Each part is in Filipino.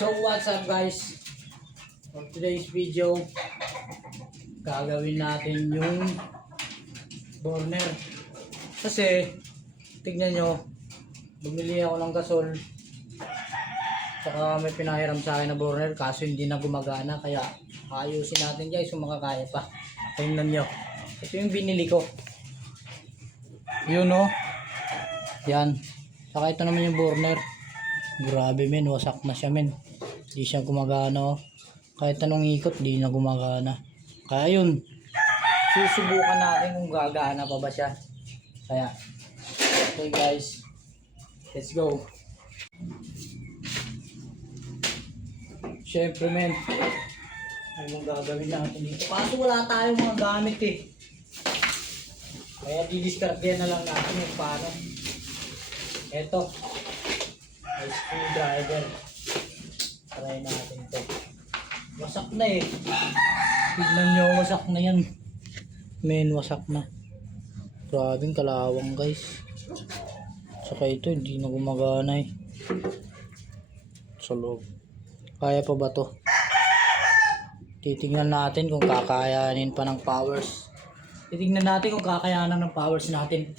So what's up guys? For today's video, gagawin natin yung burner. Kasi tignan nyo, bumili ako ng gasol, saka may pinahiram sa akin na burner, kaso hindi na gumagana. Kaya ayusin natin guys kung makakaya pa. Tingnan nyo, ito yung binili ko, yun o, yan. Saka ito naman yung burner. Grabe men, wasak na siya men. Hindi siya gumagana oh. Kahit anong ikot, di na gumagana. Kaya yun, susubukan natin kung gagana pa ba siya. Kaya, okay guys, let's go. Syempre men, anong gagawin natin dito? Kaso wala tayong mga gamit eh. Kaya didiscardin na lang natin yung paano. Eto, may screwdriver. Try natin ito. Wasak na eh. Tignan nyo, wasak na yan. Men, wasak na. Grabing kalawang guys. Saka ito, hindi na gumagana eh. Sa loob. Kaya pa ba to? Titignan natin kung kakayanin pa ng powers. Titignan natin kung kakayanan ng powers natin.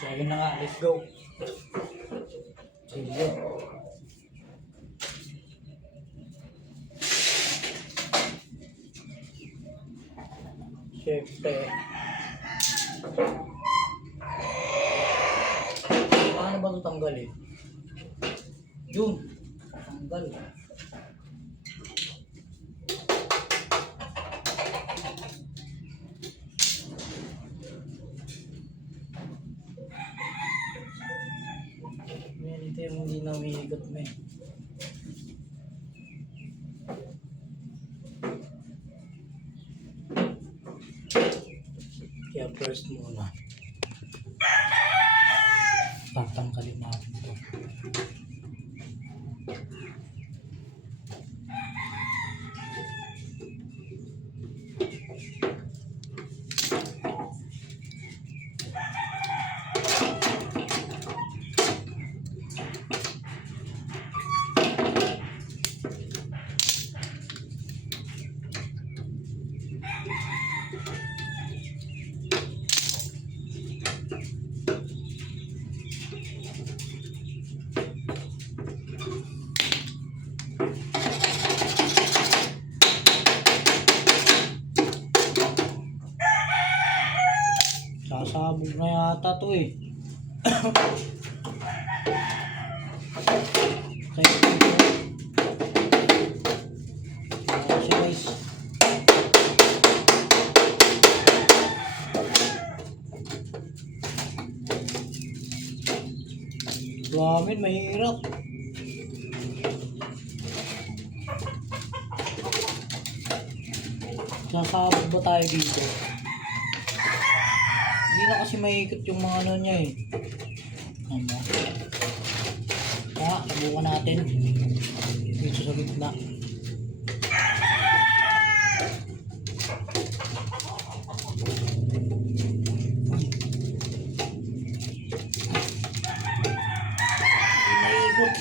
So yun na nga, let's go. Sige. Siyempre. Paano ba ito tanggalin? Yun. Tanggal. Ito yung hindi na umiigot mo eh. Kaya first muna, tatanggalin natin ito. Sasabog na yata to eh. Okay. Kasi guys, gamin mahirap. Sasabog ba tayo dito? Hindi na kasi maikot yung mga ano niya eh. Ano? Kaya, subukan natin. Dito sa gitna. Hindi maikot.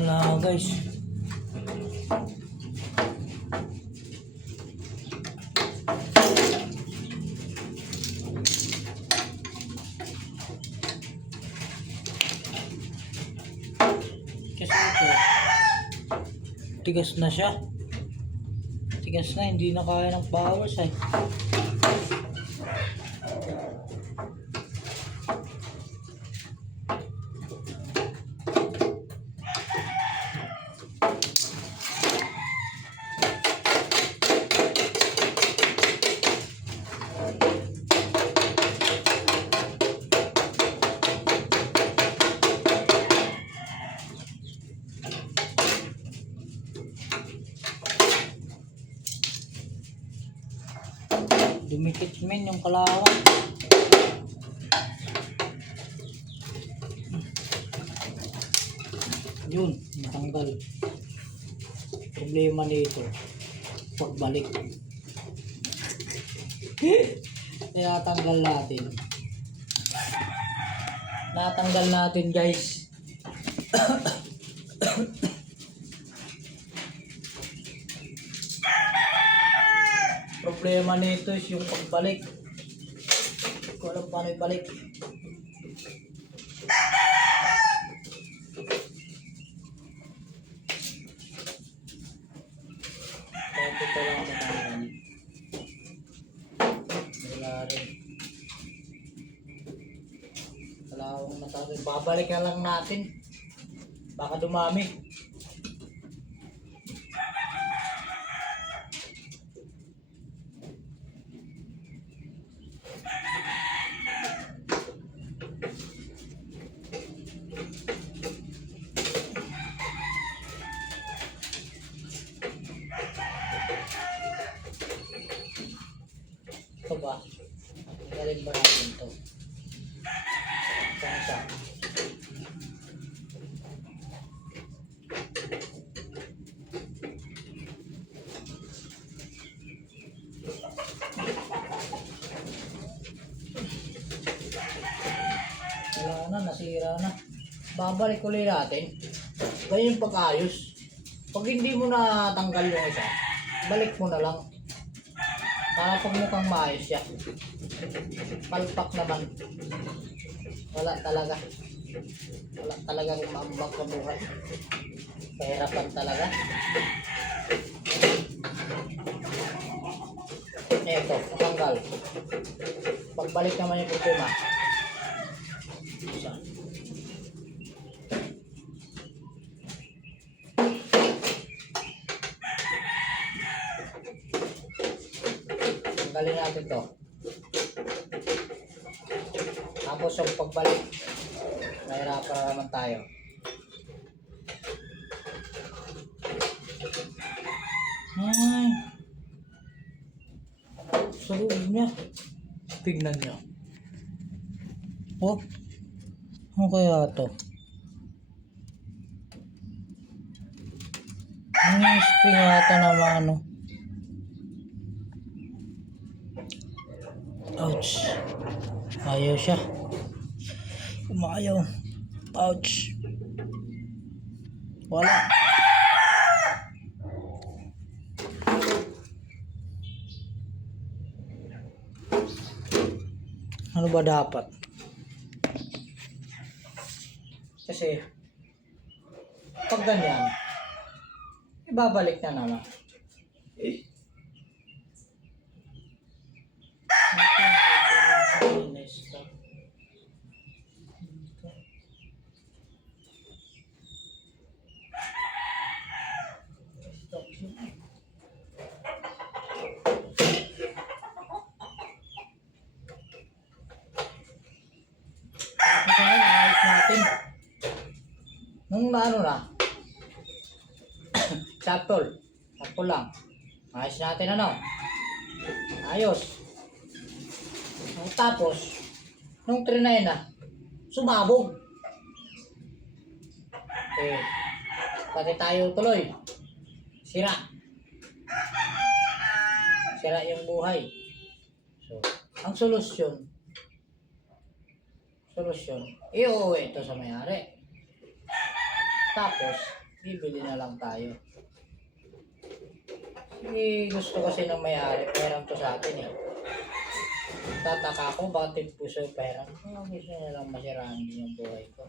Hala guys, kasi ito tigas na siya. Tigas na, hindi na kaya ng powers eh. Dumikit men yung kalawang. Yun, natanggal. Problema nito, pagbalik. Kaya tanggal natin. Natanggal natin guys. Problema nito is yung pagbalik. Hindi ko alam paano ibalik. Kaya ito lang ako natanggal. Wala rin. Kalawang natanggal. Babalik na lang natin. Baka dumami. Ito ba? Galing ba natin ito? Saan siya? Wala na, nasira na. Babalik ulit natin. Ganyan yung pag-ayos. Pag hindi mo na tanggal yung isa, balik mo na lang. Para pag mukhang maayos siya. Palpak naman. Wala talaga. Wala talagang maambang sa buhay. Pahirapan talaga. Eto, tanggal. Pagbalik naman yung problema. Isa. Tanggalin natin to. Tapos yung pagbalik, nahirapan na naman tayo. Ay, sa loob niya. Tignan niyo. Oh, ano kaya to? Ang spring ata naman ano. Ouch. Ayaw siya. Umayaw. Ouch. Wala. Ano ba dapat? Kasi pag ganyan, ibabalik na naman. Ayos natin. Nung ano na, sakto lang. Ayos natin ano. Ayos. Tapos, nung trinay na, sumabog. Eh, pati tayo tuloy. Sira. Sira yung buhay. So, ang solusyon, iuwi ito sa may-ari. Tapos, bibili na lang tayo. Gusto kasi ng may-ari, perang to sa atin eh. Tataka ko, bakit puso perang? Gusto na lang masiraan din yung buhay ko.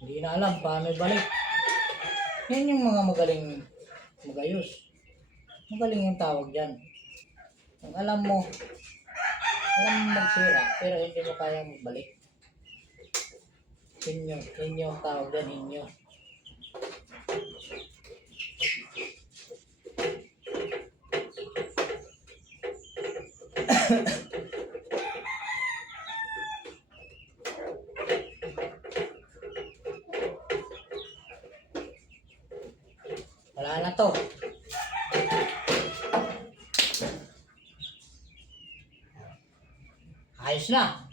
Hindi na alam paano ibalik. Yan yung mga magaling magayos. Magaling yung tawag dyan. Kung alam mo magsira, pero hindi mo kayang magbalik. Inyo ang tawag dyan, inyo. Wala na to. ayos na.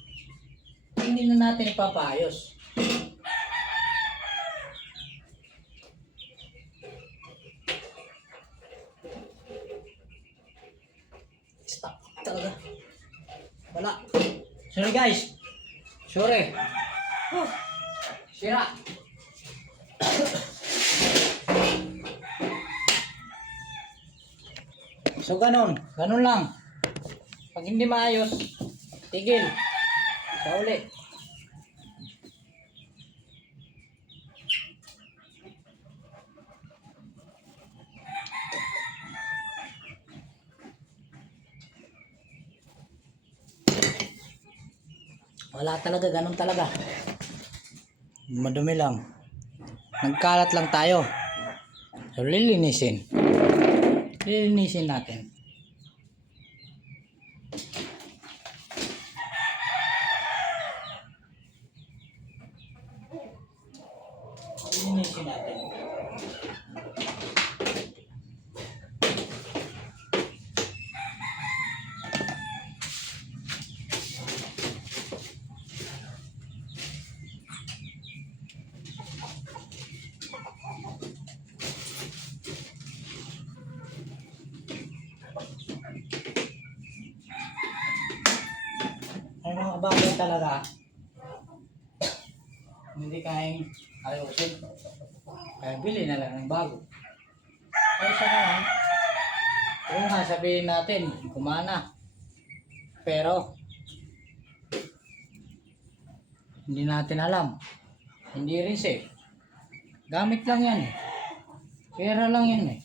Hindi na natin ipapayos. Stop talaga. Wala. Sorry guys. Sorry. Sira. So ganun lang. Pag hindi maayos, tigil. Sa uli. Wala talaga, ganun talaga. Madumi lang. Nagkalat lang tayo. So lilinisin. Lilinisin natin. Lilinisin natin. Ay mga bagay talaga. Hindi kayang ayusin. Kaya bili na lang ng bago. Kaya sa naman, kung nga sabihin natin, kumana. Pero, hindi natin alam. Hindi rin safe. Gamit lang yan eh. Pera lang yan eh.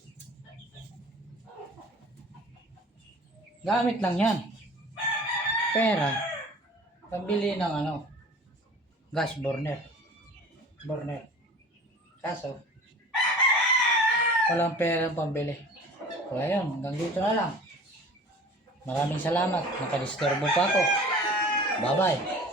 Gamit lang yan. Pera. Pambili ng gas burner. Kaso, walang pera pambili. Kaya yun, hanggang dito na lang. Maraming salamat. Nakadisturbo pa ako. Bye-bye.